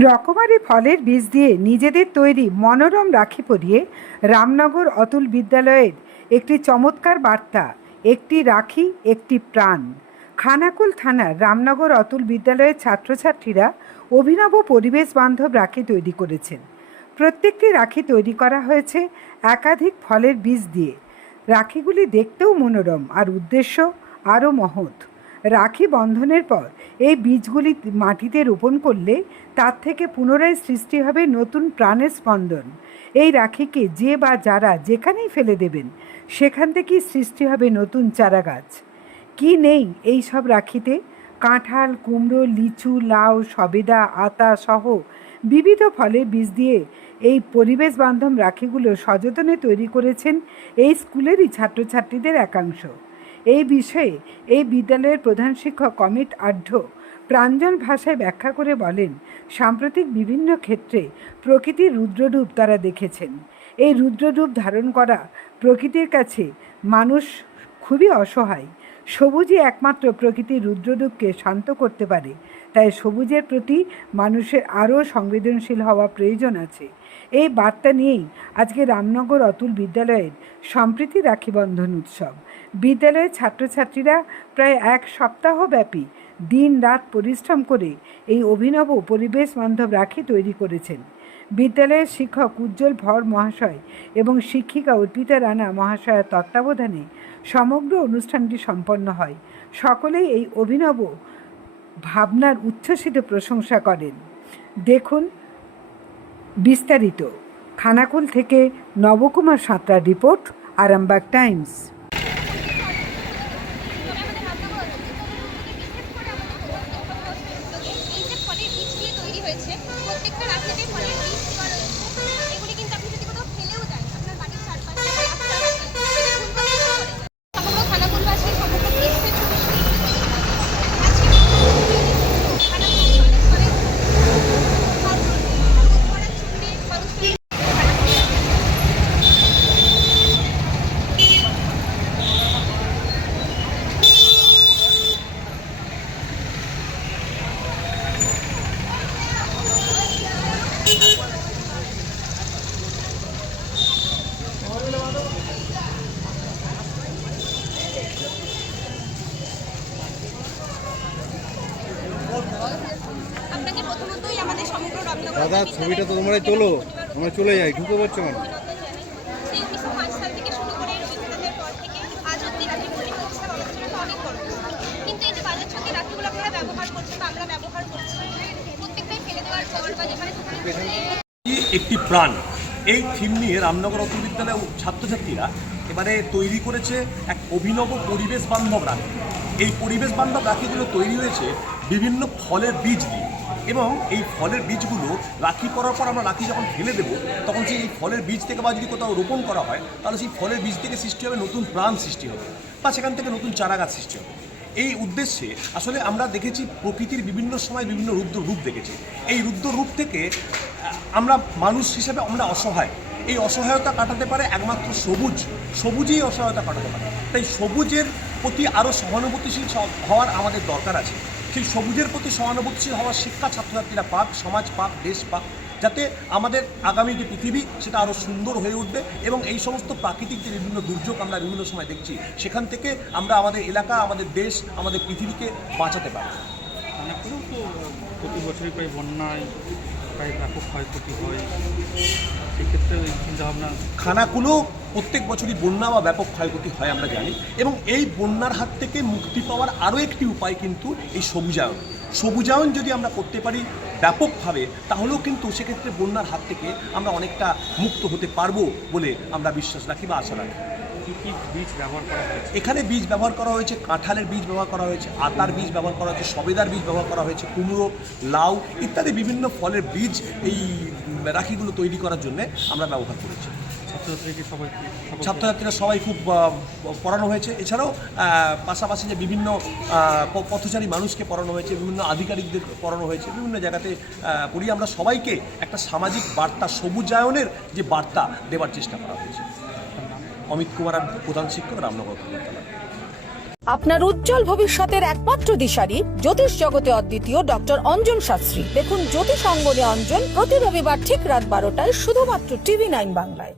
রকমারি ফলের বীজ দিয়ে নিজেদের তৈরি মনোরম রাখি পরিয়ে রামনগর অতুল বিদ্যালয়ের একটি চমৎকার বার্তা, একটি রাখি, একটি প্রাণ। খানাকুল থানার রামনগর অতুল বিদ্যালয়ের ছাত্রছাত্রীরা অভিনব পরিবেশ বান্ধব রাখি তৈরি করেছেন। প্রত্যেকটি রাখি তৈরি করা হয়েছে একাধিক ফলের বীজ দিয়ে। রাখিগুলি দেখতেও মনোরম আর উদ্দেশ্য আরও মহৎ। রাখি বন্ধনের পর এই বীজগুলি মাটিতে রোপণ করলে তার থেকে পুনরায় সৃষ্টি হবে নতুন প্রাণের স্পন্দন। এই রাখিকে যে বা যারা যেখানেই ফেলে দেবেন, সেখান থেকেই সৃষ্টি হবে নতুন চারাগাছ কি নেই এই সব রাখিতে? কাঁঠাল, কুমড়ো, লিচু, লাউ, সবেদা, আতা সহ বিবিধ ফলের বীজ দিয়ে এই পরিবেশ বান্ধব রাখিগুলো সযতনে তৈরি করেছেন এই স্কুলেরই ছাত্রছাত্রীদের একাংশ। এই বিষয়ে এই বিদ্যালয়ের প্রধান শিক্ষক অমিত আঢ্য প্রাঞ্জল ভাষায় ব্যাখ্যা করে বলেন, সাম্প্রতিক বিভিন্ন ক্ষেত্রে প্রকৃতির রুদ্ররূপ তারা দেখেছেন। এই রুদ্ররূপ ধারণ করা প্রকৃতির কাছে মানুষ খুবই অসহায়। সবুজই একমাত্র প্রকৃতির রুদ্ররূপকে শান্ত করতে পারে। তাই সবুজের প্রতি মানুষের আরও সংবেদনশীল হওয়া প্রয়োজন আছে। এই বার্তা নিয়েই আজকে রামনগর অতুল বিদ্যালয়ের সম্প্রীতি রাখি বন্ধন উৎসব। বিদ্যালয়ের ছাত্রছাত্রীরা প্রায় এক সপ্তাহব্যাপী দিন রাত পরিশ্রম করে এই অভিনব পরিবেশ বান্ধব রাখি তৈরি করেছেন। বিদ্যালয়ের শিক্ষক উজ্জ্বল ভর মহাশয় এবং শিক্ষিকা অর্পিতা রানা মহাশয়ের তত্ত্বাবধানে সমগ্র অনুষ্ঠানটি সম্পন্ন হয়। সকলেই এই অভিনব ভাবনার উচ্ছ্বসিত প্রশংসা করেন। দেখুন বিস্তারিত। খানাকুল থেকে নবকুমার সাঁতরা রিপোর্ট আরামবাগ টাইমস এই যে ফলের বীজ দিয়ে তৈরি হয়েছে প্রত্যেকটা রাখিতে ফলের বীজ দেওয়া রয়েছে এগুলি কিন্তু আপনি যদি কোথাও ফেলেও যান আপনার বাড়ির চারপাশে রাস্তা আছে, সেটা ভুলভাবে পড়ে যায়। সমগ্র খানাকুলবাসী সমগ্র বিশ্বের আজকে খানাকুল কলেজ করার জন্যে মানুষকে আপনাকে প্রথমতই আমাদের সমগ্র রামনগর দাদা ছবিটা তো তোমরাই তোলো আমরা চলে যাই ঢুকে পড়ছো কেন সেই উনিশশো পাঁচ সাল থেকে শুরু করে রবীন্দ্রনাথের পর থেকে আজ অব্দি রাখি তৈরি হচ্ছে আমাদের জন্য তো অনেক গর্ব কিন্তু এই যে বাজার ছকে রাখিগুলো আপনারা ব্যবহার করছেন বা আমরা ব্যবহার করছি ছবিটা ফেলে দেওয়ার পর বা যেখানে সেখানে ফেলে দিয়ে ই একটি প্রাণ। এই থিম নিয়ে রামনগর অত বিদ্যালয়ের ছাত্রছাত্রীরা এবারে তৈরি করেছে এক অভিনব পরিবেশ বান্ধব রাখি। এই পরিবেশ বান্ধব রাখিগুলো তৈরি হয়েছে বিভিন্ন ফলের বীজ দিয়ে। এবং এই ফলের বীজগুলো রাখি করার পর আমরা রাখি যখন ফেলে দেবো, তখন সেই ফলের বীজ থেকে বা যদি কোথাও রোপণ করা হয়, তাহলে সেই ফলের বীজ থেকে সৃষ্টি হবে নতুন প্রাণ সৃষ্টি হবে বা সেখান থেকে নতুন চারাগাছ সৃষ্টি হবে। এই উদ্দেশ্যে আসলে আমরা দেখেছি প্রকৃতির বিভিন্ন সময় বিভিন্ন রুদ্র রূপ দেখেছি। এই রুদ্র রূপ থেকে আমরা মানুষ হিসেবে আমরা অসহায়। এই অসহায়তা কাটাতে পারে একমাত্র সবুজ, সবুজেই অসহায়তা কাটাতে পারে। তাই সবুজের প্রতি আরও সহানুভূতিশীল হওয়ার আমাদের দরকার আছে। সেই সবুজের প্রতি সহানুভূতিশীল হওয়ার শিক্ষা ছাত্রছাত্রীরা পাক, সমাজ পাক, দেশ পাক, যাতে আমাদের আগামী যে পৃথিবী, সেটা আরও সুন্দর হয়ে উঠবে এবং এই সমস্ত প্রাকৃতিক যে বিভিন্ন দুর্যোগ আমরা বিভিন্ন সময় দেখছি, সেখান থেকে আমরা আমাদের এলাকা, আমাদের দেশ, আমাদের পৃথিবীকে বাঁচাতে পারি খানাকুলেও তো প্রতি বছরই প্রায় বন্যায় প্রায় ব্যাপক ক্ষয়ক্ষতি হয়। সেক্ষেত্রে ওই চিন্তাভাবনা খানাকুলো প্রত্যেক বছরই বন্যা বা ব্যাপক ক্ষয়ক্ষতি হয় আমরা জানি। এবং এই বন্যার হাত থেকে মুক্তি পাওয়ার আরও একটি উপায় কিন্তু এই সবুজায়ন। সবুজায়ন যদি আমরা করতে পারি ব্যাপকভাবে, তাহলেও কিন্তু সেক্ষেত্রে বন্যার হাত থেকে আমরা অনেকটা মুক্ত হতে পারব বলে আমরা বিশ্বাস রাখি বা আশা রাখি। কী কী বীজ ব্যবহার করা হয়েছে? এখানে বীজ ব্যবহার করা হয়েছে কাঁঠালের বীজ ব্যবহার করা হয়েছে আতার বীজ ব্যবহার করা হয়েছে সবেদার বীজ ব্যবহার করা হয়েছে কুমড়ো লাউ ইত্যাদি বিভিন্ন ফলের বীজ এই রাখিগুলো তৈরি করার জন্য আমরা ব্যবহার করেছি। ছাত্রছাত্রীরা সবাই খুব পড়ানো হয়েছে। এছাড়াও পাশাপাশি যে বিভিন্ন পথচারী মানুষকে পড়ানো হয়েছে বিভিন্ন আধিকারিকদের পড়ানো হয়েছে বিভিন্ন জায়গাতে পড়িয়ে আমরা সবাইকে একটা সামাজিক বার্তা সবুজায়নের যে বার্তা দেওয়ার চেষ্টা করা হয়েছে। অমিত কুমার প্রধান শিক্ষক রামনগর বিদ্যালয় আপনার উজ্জ্বল ভবিষ্যতের একমাত্র দিশারি জ্যোতিষ জগতে অদ্বিতীয় ডক্টর অঞ্জন শাস্ত্রী। দেখুন জ্যোতিষ অঙ্গনে অঞ্জন প্রতি রবিবার ঠিক রাত বারোটায় শুধুমাত্র টিভি নাইন বাংলায়।